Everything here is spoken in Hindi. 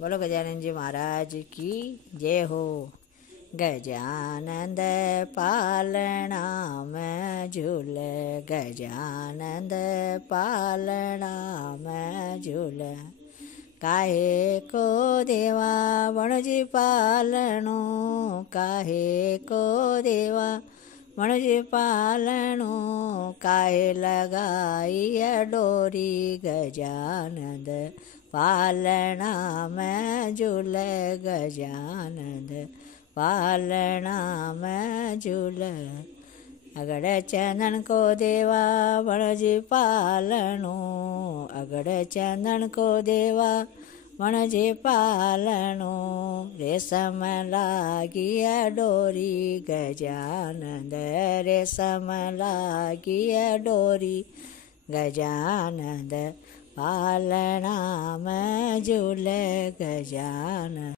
बोलो गजानन जी महाराज की जय हो। गजानंद पालना में झूल, गजानंद पालना में झूल। काहे को देवा वणजी पालनो, काहे को देवा वणजी पालनो। काहे लगाई डोरी गजानंद पालना में झूल, गजानंद पालना में झूल। अगड़ चंदन को देवा वणजी पालनो, अगड़ चंदन को देवा वणजी पालनो। रेशम लागी डोरी गजानंद, रेशम लागी डोरी गजानंद पालना में झूल, गजानंद।